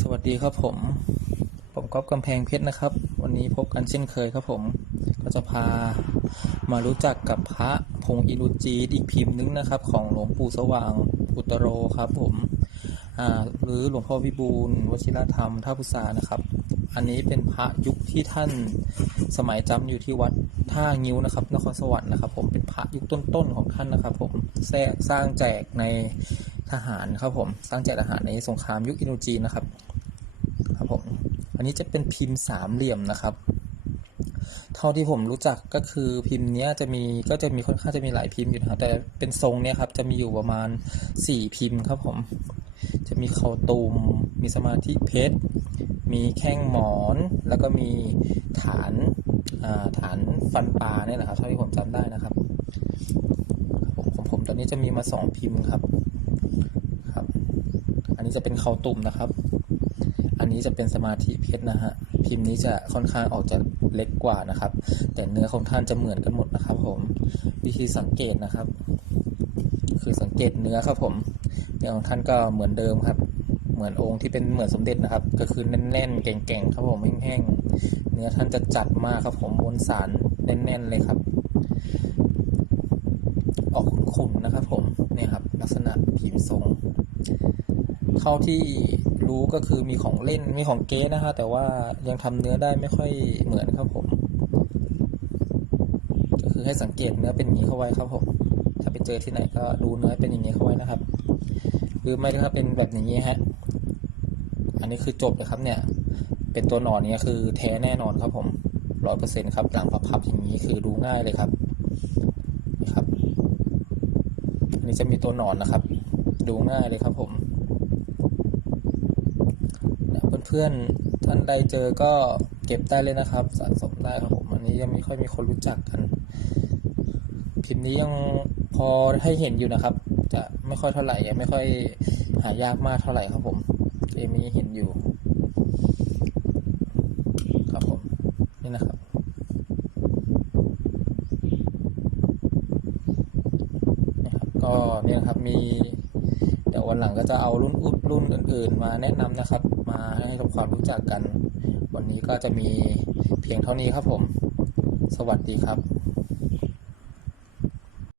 สวัสดีครับผม ผมก๊อฟกำแพงเพชรนะครับ วันนี้พบกันเช่นเคยครับผม ก็จะพามารู้จักกับพระพงอินุจีอีกพิมพ์นึงนะครับ ของหลวงปู่สว่างอุตโรครับผมหรือหลวงพ่อวิบูลวชิรธรรมท่าพุษานะครับ อันนี้เป็นพระยุคที่ท่านสมัยจำอยู่ที่วัดท่างิ้วนะครับนครสวรรค์นะครับผมเป็นพระยุคต้นๆของท่านนะครับผมแทรกสร้างแจกในทหารครับผมสร้างแจกทหารในสงครามยุคอินโดจีนนะครับครับผมอันนี้จะเป็นพิมพ์สามเหลี่ยมนะครับ เท่าที่ผมรู้จักก็คือพิมพ์เนี้ยจะมีก็จะมีค่อนข้างจะมีหลายพิมพ์อยู่นะครับแต่เป็นทรงเนี้ยครับจะมีอยู่ประมาณสี่พิมพ์ครับผม จะมีเขาตูม มีสมาธิเพชร มีแข้งหมอน แล้วก็มีฐานอ่าฐานฟันปลาเนี่ยนะครับเท่าที่ผมจำได้นะครับผมของผมตอนนี้จะมีมาสองพิมพ์ครับครับ อันนี้จะเป็นเขาตุ่มนะครับ อันนี้จะเป็นสมาธิเพชรนะฮะ พิมพ์นี้จะค่อนข้างออกจะเล็กกว่านะครับ แต่เนื้อของท่านจะเหมือนกันหมดนะครับ ผม วิธีสังเกตนะครับ คือสังเกตเนื้อครับผมเนื้อของท่านก็เหมือนเดิมครับ เหมือนองค์ที่เป็นเหมือนสมเด็จนะครับ ก็คือแน่นๆเก่งๆครับผมแห้งๆเนื้อท่านจะจัดมากครับผมมวลสารแน่นๆเลยครับ ออกขุ่นๆนะครับ ผมเนี่ยครับ ลักษณะพิมพ์ทรงเท่าที่ รู้ก็คือมีของเล่นมีของเก๊นะฮะแต่ว่ายังทำเนื้อได้ไม่ค่อยเหมือนครับผม ก็คือให้สังเกตเนื้อเป็นอย่างนี้เข้าไว้ครับผมถ้าไปเจอที่ไหนก็ดูเนื้อเป็นอย่างนี้เข้าไว้นะครับ หรือไม่ก็เป็นแบบอย่างนี้ฮะอันนี้คือจบเลยครับเนี่ย เป็นตัวหนอนเนี่ยคือแท้แน่นอนครับผมร้อยเปอร์เซ็นครับหลังพับๆอย่างนี้คือดูง่ายเลยครับนี่ครับ อันนี้จะมีตัวหนอนนะครับ ดูง่ายเลยครับผม เพื่อนๆท่านใดเจอก็เก็บได้เลยนะครับ สะสมได้ครับผมอันนี้ยังไม่ค่อยมีคนรู้จักกัน พิมพ์นี้ยังพอให้เห็นอยู่นะครับ จะไม่ค่อยเท่าไหร่ยังไม่ค่อยหายากมากเท่าไหร่ครับผมเอมีเห็นอยู่ ครับผมนี่นะครับนะครับ ก็เนี่ยครับมีเดี๋ยววันหลังก็จะเอารุ่นอุดรุ่นอื่น ๆ มาแนะนำนะครับ มาให้ทำความรู้จักกัน วันนี้ก็จะมีเพียงเท่านี้ครับผม สวัสดีครับ